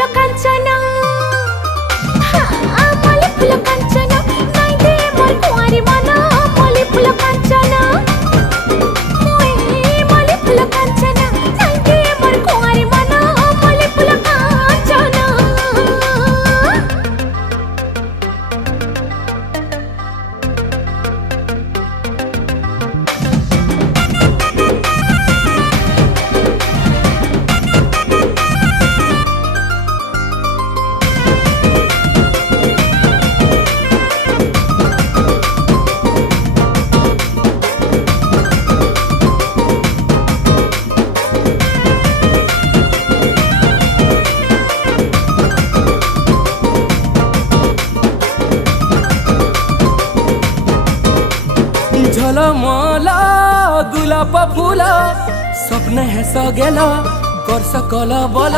फुल कांचना मल्ली फुल कांचना नाई दे मोर कुंवारी मन मल्ली फुल कांचना मल्ली फुल कांचना नाई दे मोर कुंवारी मन मल्ली फुल कांचना। झलमला गुलाब फुला स्वप्न हे सगेला कर सकल बल